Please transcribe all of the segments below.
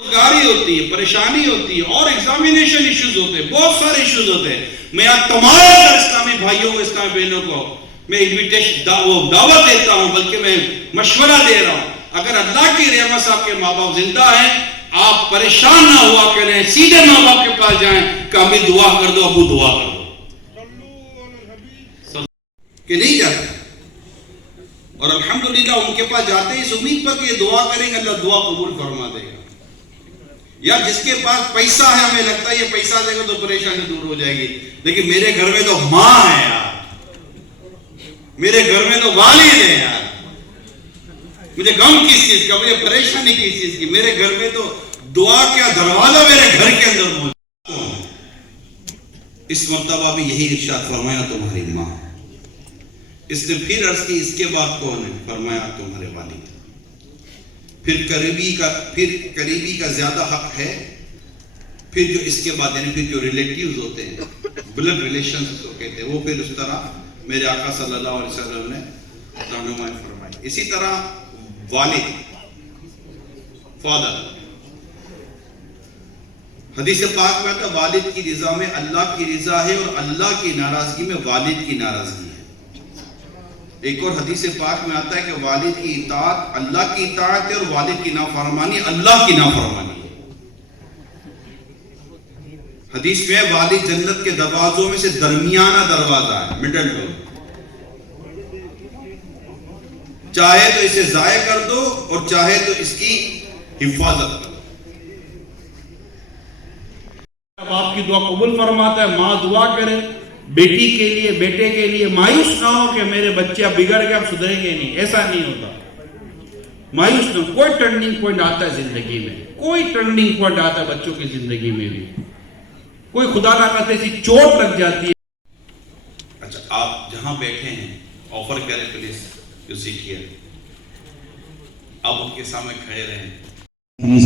گاری ہوتی ہے، پریشانی ہوتی ہے، اور ایگزامینیشن ایشوز ہوتے ہیں، بہت سارے ایشوز ہوتے ہیں. میں آج تمام اسلامی بھائیوں کو، اسلامی بہنوں کو میں دعوت دیتا ہوں، بلکہ میں مشورہ دے رہا ہوں. اگر اللہ کی رحمت سے آپ کے ماں باپ زندہ ہیں، آپ پریشان نہ ہوا کریں، سیدھے ماں باپ کے پاس جائیں کہ امی دعا کر دو، ابو دعا کر دو، کہ نہیں جاتے. اور الحمدللہ ان کے پاس جاتے ہیں اس امید پر کہ یہ دعا کریں گے، اللہ دعا قبول فرما دے گا. یا جس کے پاس پیسہ ہے، ہمیں لگتا ہے یہ پیسہ دے گا تو پریشانی دور ہو جائے گی، لیکن میرے گھر میں تو ماں ہے یار، میرے گھر میں تو والد ہے یار. مجھے غم کس چیز کا، مجھے پریشانی کس چیز کی؟ میرے گھر میں تو دعا کا دروازہ میرے گھر کے اندر موجود. اس مرتبہ بھی یہی ارشاد فرمایا تمہاری ماں. اس نے پھر عرض کی اس کے بعد کون ہے؟ فرمایا تمہارے والد. پھر قریبی کا زیادہ حق ہے. پھر جو اس کے بعد یعنی پھر جو ریلیٹیوز ہوتے ہیں، بلڈ ریلیشنز کو کہتے ہیں، وہ پھر اس طرح میرے آقا صلی اللہ علیہ وسلم نے رہنمائی فرمائی. اسی طرح والد، فادر، حدیث پاک میں آتا ہے والد کی رضا میں اللہ کی رضا ہے، اور اللہ کی ناراضگی میں والد کی ناراضگی ہے. ایک اور حدیث پاک میں آتا ہے کہ والد کی اطاعت اللہ کی اطاعت ہے، اور والد کی نافرمانی اللہ کی نافرمانی ہے. حدیث میں والد جنت کے دروازوں میں سے درمیانہ دروازہ ہے، مڈل ڈور. چاہے تو اسے ضائع کر دو اور چاہے تو اس کی حفاظت کرو. باپ کی دعا قبول فرماتا ہے. ماں دعا کرے بیٹی کے لیے، بیٹے کے لیے. مایوس نہ ہو کہ میرے بچے اب بگڑ گئے، اب سدھریں گے نہیں، ایسا نہیں ہوتا. مایوس نہ ہو. کوئی ٹرننگ پوائنٹ آتا ہے زندگی میں، کوئی ٹرننگ پوائنٹ آتا ہے بچوں کی زندگی میں بھی. کوئی خدا نہ کرتے ایسی چوٹ لگ جاتی ہے. اچھا آپ جہاں بیٹھے ہیں آفر کریں پلیز یو سیٹ ہیئر. آپ ان کے سامنے کھڑے رہیں.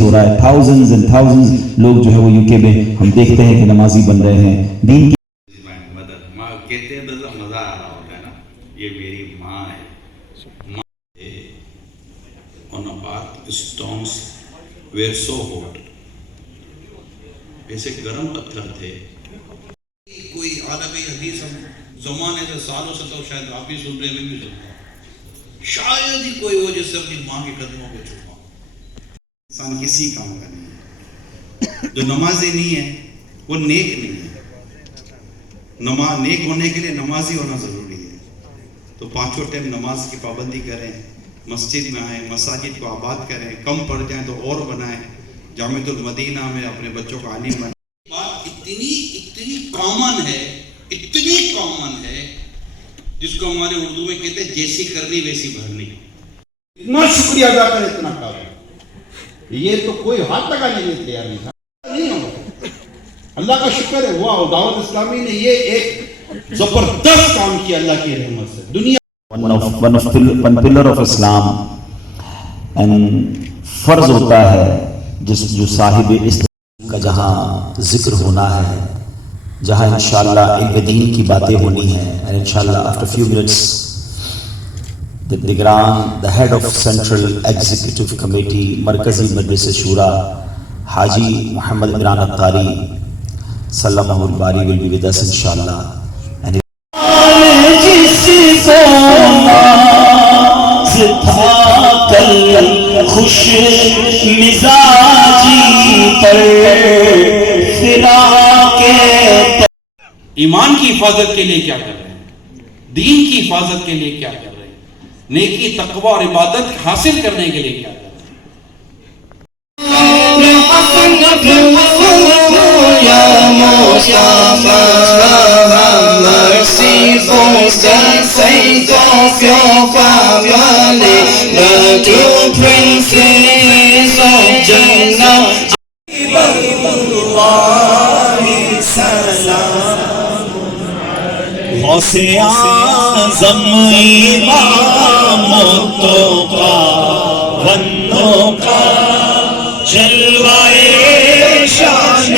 ہو رہا ہے. تھاؤزنز اینڈ تھاؤزنز لوگ جو ہے وہ یوکے میں ہم دیکھتے ہیں کہ نمازی بن رہے ہیں. دین کی ماں کہتے ہیں تو مزہ آ رہا ہوتا ہے نا، یہ میری ماں ہے. On a path, stones were so hot. ایسے گرم پتھر تھے. کوئی عالم حدیث ہم زمانے سے سالوں سے تو شاید آپ بھی سن رہے ہیں، میں بھی سنتا ہوں. شاید ہی کوئی ہو جس سے اپنی ماں کے قدموں کو چھپا. انسان کسی کام کا نہیں ہے. جو نمازی نہیں ہے وہ نیک نہیں ہے. نیک ہونے کے لیے نمازی ہونا ضروری ہے. تو پانچوں ٹائم نماز کی پابندی کریں، مسجد میں آئیں، مساجد کو آباد کریں، کم پڑ جائیں تو اور بنائیں. جامعۃ المدینہ میں اپنے بچوں کو عالم بنائیں. بات اتنی کامن ہے جس کو ہمارے اردو میں کہتے ہیں جیسی کرنی ویسی بھرنی. اتنا شکریہ ادا کرے اتنا کافی. یہ تو کوئی ہاتھ لگانے کے لیے تیار نہیں تھا. اللہ کا شکر ہے ہوا. دعوت اسلامی نے یہ ایک زبردست کام کیا اللہ کی رحمت سے. دنیا one pillar of Islam and فرض ہوتا ہے جو صاحب اسلام کا جہاں ذکر ہونا ہے، جہاں انشاءاللہ علم دین کی باتیں ہونی ہیں. and inshallah after few minutes the head of Central Executive Committee مرکزی مجلس شورا حاجی محمد عمران اتاری سلمہ الباری will be with us inshallah. and جس کو تھا کل خوش مزاجی پر فراق ایمان کی حفاظت کے لیے کیا کر رہے ہیں؟ دین کی حفاظت کے لیے کیا کر رہے ہیں؟ نیکی، تقوی اور عبادت حاصل کرنے کے لیے کیا کر رہے ہیں؟ غوث اعظم امام التقا بندوں کا جلوائے شان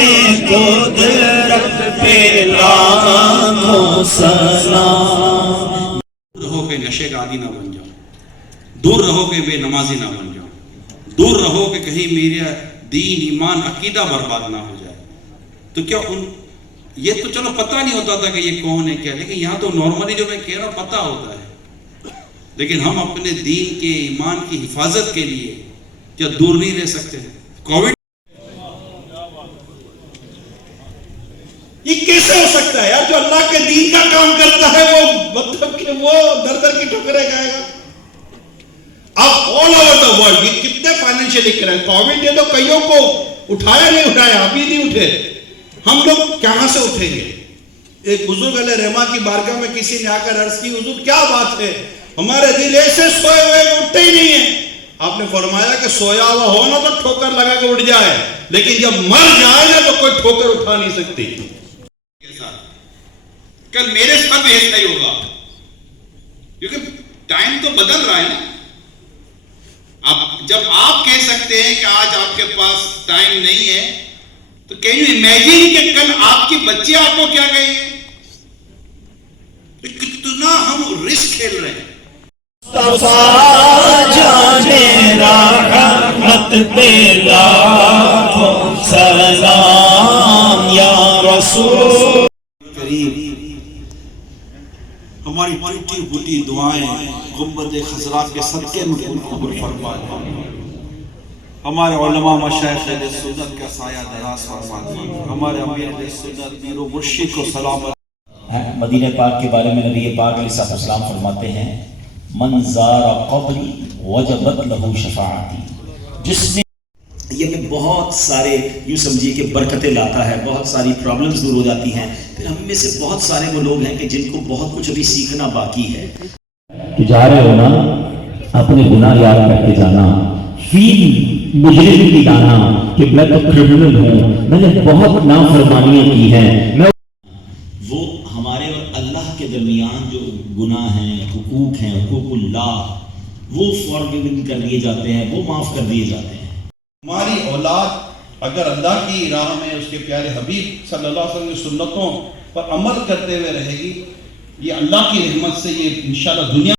قدرت پہ لاکھوں سلام. دور رہو کہ نشے کا عادی نہ بن جاؤ. دور رہو کہ بے نمازی نہ بن جاؤ. دور رہو کہ کہیں دین ایمان عقیدہ برباد نہ ہو جائے. تو کیا یہ تو چلو پتہ نہیں ہوتا تھا کہ یہ کون ہے کیا, لیکن یہاں تو نارملی جو میں کہہ رہا ہوں پتہ ہوتا ہے. لیکن ہم اپنے دین کے ایمان کی حفاظت کے لیے کیا دور نہیں رہ سکتے؟ کووڈ یہ کیسے ہو سکتا ہے یار؟ جو اللہ کے دین کا کام کرتا ہے وہ مطلب کہ وہ در در کی ٹھوکریں کھائے گا. اب آل اوور دا ورلڈ یہ کتنے فائنینشیلی کرائم, کووڈ نے تو کئیوں کو اٹھایا نہیں اٹھایا, ابھی نہیں اٹھے, ہم لوگ کہاں سے اٹھیں گے؟ ایک بزرگ علیہ رحمہ کی بارگاہ میں کسی نے آ کر عرض کی, حضور کیا بات ہے, ہمارے دل ایسے سوئے ہوئے اٹھتے ہی نہیں ہیں. آپ نے فرمایا کہ سویا ہوا ہو نا تو ٹھوکر لگا کے اٹھ جائے, لیکن جب مر جائے نا تو کوئی ٹھوکر اٹھا نہیں سکتی. کل میرے ساتھ بھی ایسا ہی ہوگا, کیونکہ ٹائم تو بدل رہا ہے نا. جب آپ کہہ سکتے ہیں کہ آج آپ کے پاس ٹائم نہیں ہے, تو کین یو امیجن کہ کل آپ کی بچے آپ کو کیا کہیں گے؟ کتنا ہم رسک کھیل رہے ہیں. مصطفیٰ جانے رحمت تیرا سلام یا رسول کریم. ہماری ٹوٹی پھوٹی دعائیں گنبد خضرا کے صدقے میں قبول فرمائے. ہمارے علماء مشائخ اہل سنت کا سایہ دراز فرمائے. ہمارے امیر اہل سنت پیر و مرشد کو سلامت. مدینہ پاک کے بارے میں نبی پاک علیہ السلام فرماتے ہیں, من زار قبری وجبت لہو شفاعتی. جس نے یہ بہت سارے یوں سمجھیے کہ برکتیں لاتا ہے, بہت ساری پرابلمز دور ہو جاتی ہیں. پھر ہم میں سے بہت سارے وہ لوگ ہیں کہ جن کو بہت کچھ ابھی سیکھنا باقی ہے. تو جا رہے ہو نا, اپنے گناہ یاد کر کے جانا, فیل مجرم کی جانا کہ میں تو کرمنل ہوں, میں نے بہت نافرمانیاں کی ہیں. میں وہ ہمارے اور اللہ کے درمیان جو گناہ ہیں, حقوق ہیں, حقوق اللہ, وہ فارگیون کر دیے جاتے ہیں, وہ معاف کر دیے جاتے ہیں. ہماری اولاد اگر اللہ کی راہ میں اس کے پیارے حبیب صلی اللہ علیہ وسلم کی سنتوں پر عمل کرتے ہوئے رہے گی, یہ اللہ کی رحمت سے یہ انشاءاللہ دنیا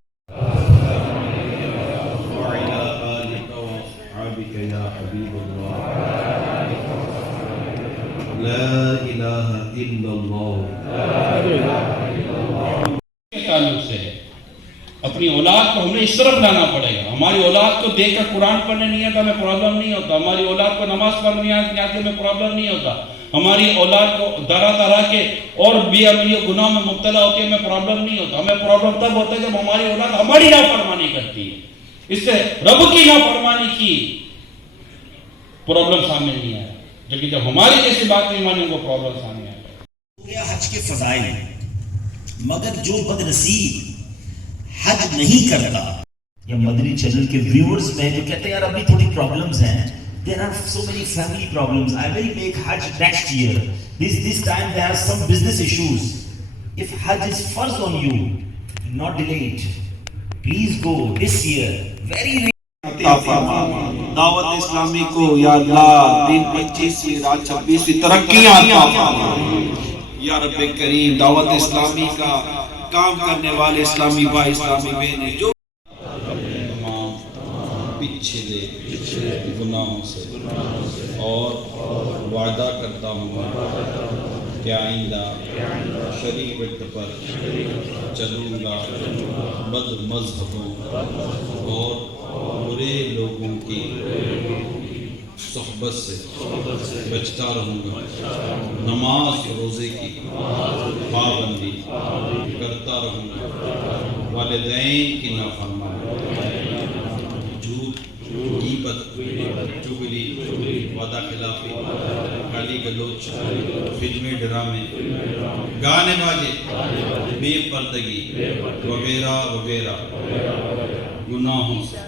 کے تعلق سے ہے. اپنی اولاد کو ہمیں اس طرف لانا پڑے گا. ہماری اولاد کو دیکھ کر قرآن پڑھنے نہیں آتا, ہمیں پرابلم نہیں ہوتا. ہماری اولاد کو نماز پڑھنے آتی, ہمیں پرابلم نہیں ہوتا. ہماری اولاد کو طرح طرح کے اور بھی گناہ میں مبتلا ہوتی ہے, ہمیں پرابلم نہیں ہوتا. ہمیں پرابلم تب ہوتا ہے جب ہماری اولاد ہماری نافرمانی کرتی ہے. اس سے رب کی نافرمانی کی پرابلم سامنے نہیں آیا, لیکن جب ہماری جیسی بات نہیں مانی وہ پرابلم سامنے آیا. حج کے فضائل, مگر جو بد نصیب حج نہیں کرتا, یا مدنی چینل کے ویورز میں جو کہتے ہیں یار ابھی تھوڑی پرابلمز ہیں, there are so many family problems, I will make Hajj next year, this time there are some business issues. If Hajj is farz on you, do not delay it, please go this year, very دعوت اسلامی کو یا اللہ 2025 رات 26 ترقیاں عطا فرما. یا رب کریم دعوت اسلامی کا کام کرنے والے اسلامی بھائی, اسلامی بہنیں جو تمام پچھلے گناہوں سے اور وعدہ کرتا ہوں کہ آئندہ شریعت پر چلوں گا, بد مذہبوں اور برے لوگوں کی صحبت سے بچتا رہوں گا. نماز روزے کی پابندی کرتا رہوں گا. والدین کی نافرمانی, جھوٹ, غیبت, چغلی, وعدہ خلافی, گالی گلوچ, فلمیں ڈرامے, گانے باجے, بے پردگی وغیرہ وغیرہ گناہوں سے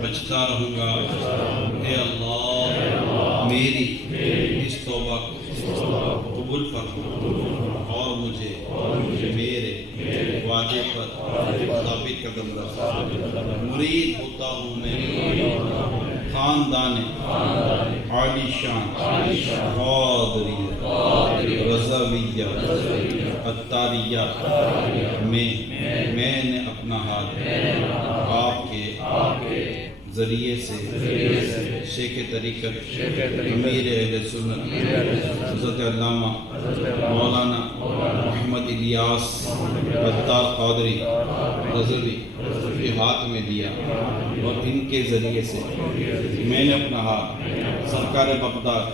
بچتا رہوں گا. اے اللہ میری اس توبہ کو قبول فرما اور مجھے میرے وعدے پر ثابت قدم رکھا. مرید ہوتا ہوں میں خاندان عالی شان قادریہ رضویہ عطاریہ میں نے اپنا ہاتھ آپ کے ذریعے سے شیخ طریقت امیر اہل سنت حضرت علامہ مولانا محمد الیاس عطار قادری رضوی کے ہاتھ میں دیا، اور ان کے ذریعے سے میں نے اپنا ہاتھ سرکار بغداد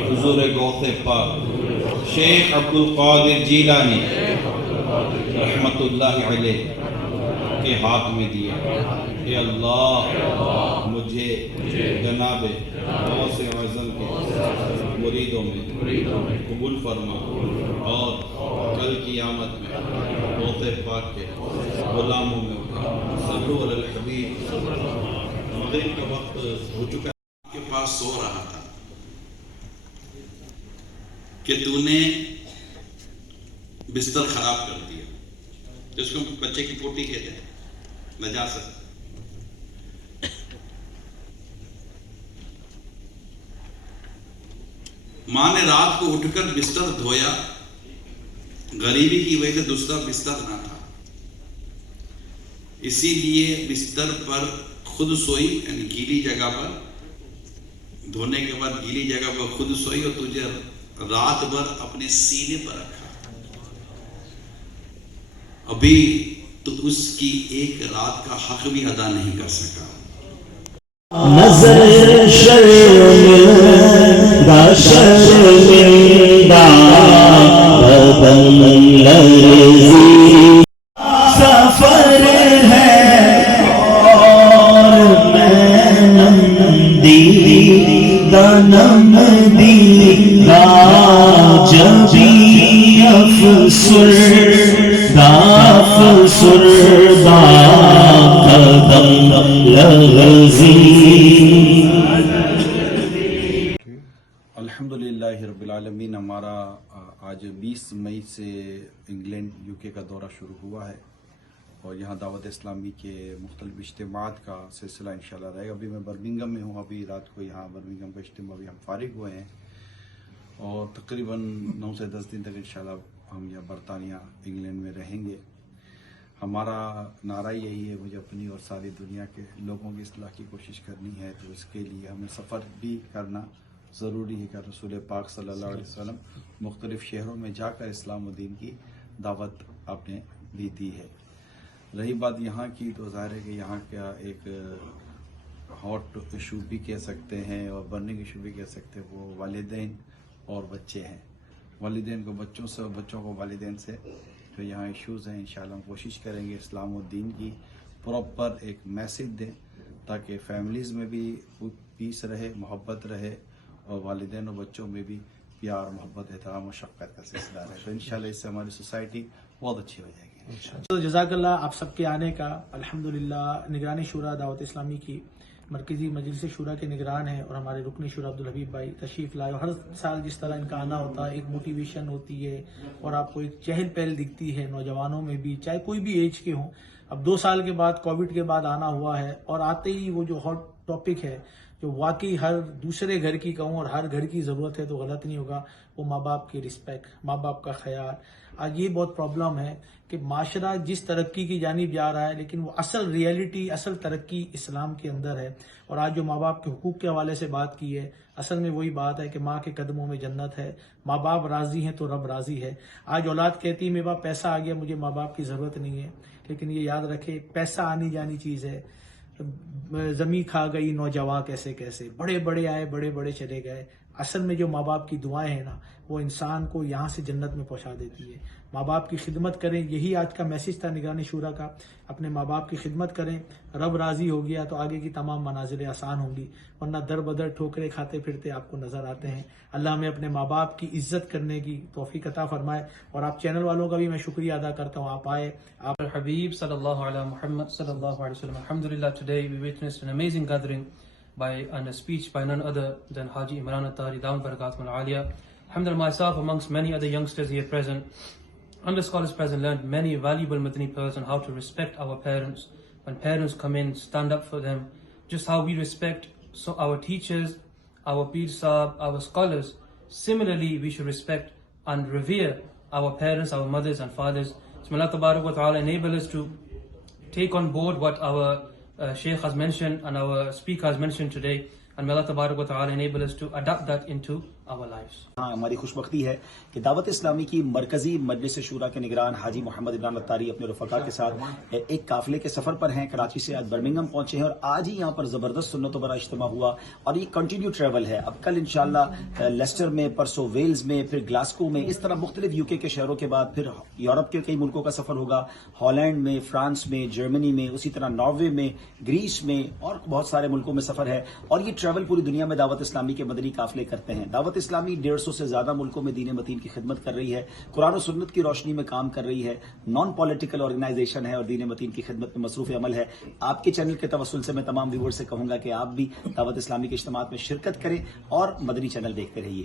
حضور غوث پاک شیخ عبدالقادر جیلانی رحمت اللہ علیہ کے ہاتھ میں دیا۔ اے اللہ مجھے جناب غوث اعظم کے مریدوں میں قبول فرما، اور کل قیامت میں غوث پاک کے غلاموں میں صلو علی الحبیب۔ مغرب کا وقت ہو چکا کے پاس سو رہا تھا کہ تو نے بستر خراب کر دیا، جس کو بچے کی پوٹی کہتے ہیں، نجاست۔ ماں نے رات کو اٹھ کر بستر دھویا، غریبی کی وجہ سے دوسرا بستر نہ تھا، اسی لیے بستر پر خود سوئی، یعنی گیلی جگہ پر، دھونے کے بعد گیلی جگہ پر خود سوئی، اور تجھے رات بھر اپنے سینے پر رکھا۔ ابھی تو اس کی ایک رات کا حق بھی ادا نہیں کر سکا۔ نظر شرمندہ شرمندہ بدن لرزی سفر ہے، اور میں نندیدہ نمدیدہ جبی افسردہ افسردہ قدم لرزی۔ الحمدللہ رب العالمین۔ ہمارا آج 20 مئی سے انگلینڈ UK کا دورہ شروع ہوا ہے، اور یہاں دعوت اسلامی کے مختلف اجتماعات کا سلسلہ انشاءاللہ رہے گا۔ ابھی میں برمنگھم میں ہوں، ابھی رات کو یہاں برمنگھم کا اجتماع ابھی ہم فارغ ہوئے ہیں، اور تقریباً 9 سے 10 دن تک انشاءاللہ ہم یہاں برطانیہ انگلینڈ میں رہیں گے۔ ہمارا نعرہ یہی ہے، مجھے اپنی اور ساری دنیا کے لوگوں کی اصلاح کی کوشش کرنی ہے، تو اس کے لیے ہمیں سفر بھی کرنا ضروری ہے کہ رسول پاک صلی اللہ علیہ وسلم مختلف شہروں میں جا کر اسلام و دین کی دعوت آپ نے بھی دی ہے۔ رہی بات یہاں کی، تو ظاہر ہے کہ یہاں کا ایک ہاٹ ایشو بھی کہہ سکتے ہیں اور برننگ ایشو بھی کہہ سکتے ہیں، وہ والدین اور بچے ہیں۔ والدین کو بچوں سے اور بچوں کو والدین سے جو یہاں ایشوز ہیں، انشاءاللہ ہم کوشش کریں گے اسلام و دین کی پراپر ایک میسیج دیں، تاکہ فیملیز میں بھی پیس رہے، محبت رہے، اور والدین اور بچوں میں بھی پیار، محبت، احترام و شفقت کا سلسلہ رہے۔ تو انشاءاللہ اس سے ہماری سوسائٹی بہت اچھی ہو جائے گی۔ تو جزاک اللہ آپ سب کے آنے کا۔ الحمدللہ نگرانی شورا دعوت اسلامی کی مرکزی مجلس شورا کے نگران ہیں، اور ہمارے رکن شورا عبدالحبیب بھائی تشریف لائے۔ ہر سال جس طرح ان کا آنا ہوتا ہے، ایک موٹیویشن ہوتی ہے، اور آپ کو ایک چہل پہل دکھتی ہے نوجوانوں میں بھی، چاہے کوئی بھی ایج کے ہوں۔ اب 2 سال کے بعد کووڈ کے بعد آنا ہوا ہے، اور آتے ہی وہ جو ہاٹ ٹاپک ہے، جو واقعی ہر دوسرے گھر کی کہوں اور ہر گھر کی ضرورت ہے تو غلط نہیں ہوگا، وہ ماں باپ کی رسپیکٹ، ماں باپ کا خیال۔ آج یہ بہت پرابلم ہے کہ معاشرہ جس ترقی کی جانب جا رہا ہے، لیکن وہ اصل ریئلٹی، اصل ترقی اسلام کے اندر ہے۔ اور آج جو ماں باپ کے حقوق کے حوالے سے بات کی ہے، اصل میں وہی بات ہے کہ ماں کے قدموں میں جنت ہے، ماں باپ راضی ہیں تو رب راضی ہے۔ آج اولاد کہتی ہے میرے پاس پیسہ آ گیا، مجھے ماں باپ کی ضرورت نہیں ہے، لیکن یہ یاد رکھے پیسہ آنی جانی چیز ہے، زمین کھا گئی نوجوان کیسے کیسے، بڑے بڑے آئے بڑے بڑے چلے گئے۔ اصل میں جو ماں باپ کی دعائیں ہیں نا، وہ انسان کو یہاں سے جنت میں پہنچا دیتی ہے۔ ماں باپ کی خدمت کریں، یہی آج کا میسج تھا نگرانی شورا کا۔ اپنے ماں باپ کی خدمت کریں، رب راضی ہو گیا تو آگے کی تمام منازلیں آسان ہوں گی، ورنہ در بدر ٹھوکریں کھاتے پھرتے آپ کو نظر آتے ہیں۔ اللہ ہمیں اپنے ماں باپ کی عزت کرنے کی توفیق عطا فرمائے، اور آپ چینل والوں کا بھی میں شکریہ ادا کرتا ہوں، آپ آئے۔ Habib sallallahu ala Muhammad sallallahu alaihi wasallam. Alhamdulillah, today we witnessed an amazing gathering and a speech by none other than Haji Imran Attari Dawn Barakatuh al-Aliyah. Alhamdulillah, myself amongst many other youngsters here present and the scholars present learned many valuable Madani pearls on how to respect our parents. When parents come in, stand up for them. Just how we respect our teachers, our Peer Sahab, our scholars. Similarly, we should respect and revere our parents, our mothers and fathers. So Allah Tabarak wa Ta'ala enable us to take on board what our Sheikh has mentioned and our speaker has mentioned today, and may Allah Tabarak wa Ta'ala enable us to adapt that into our lives. ہاں ہماری خوش بختی ہے کہ دعوت اسلامی کی مرکزی مجلس شورا کے نگران حاجی محمد عمران اتاری اپنے رفقا کے ساتھ ایک قافلے کے سفر پر ہیں. کراچی سے آج برمنگھم پہنچے ہیں اور آج ہی یہاں پر زبردست سنت و برا اجتماع ہوا اور یہ کنٹینیو ٹریول ہے. اب کل انشاءاللہ لیسٹر میں، پرسوں ویلز میں، پھر گلاسکو میں، اس طرح مختلف یو کے شہروں کے بعد پھر یورپ کے کئی ملکوں کا سفر ہوگا. ہالینڈ میں، فرانس میں، جرمنی میں، اسی طرح ناروے میں، گریس میں اور بہت سارے ملکوں میں سفر ہے. اور یہ ٹریول پوری دنیا میں دعوت اسلامی کے مدنی قافلے کرتے ہیں. دعوت اسلامی 150 سے زیادہ ملکوں میں دین متین کی خدمت کر رہی ہے، قرآن و سنت کی روشنی میں کام کر رہی ہے، نان پولیٹیکل آرگنائزیشن ہے اور دین متین کی خدمت میں مصروف عمل ہے. آپ کے چینل کے توسل سے میں تمام ویور سے کہوں گا کہ آپ بھی دعوت اسلامی کے اجتماعات میں شرکت کریں اور مدنی چینل دیکھتے رہیے.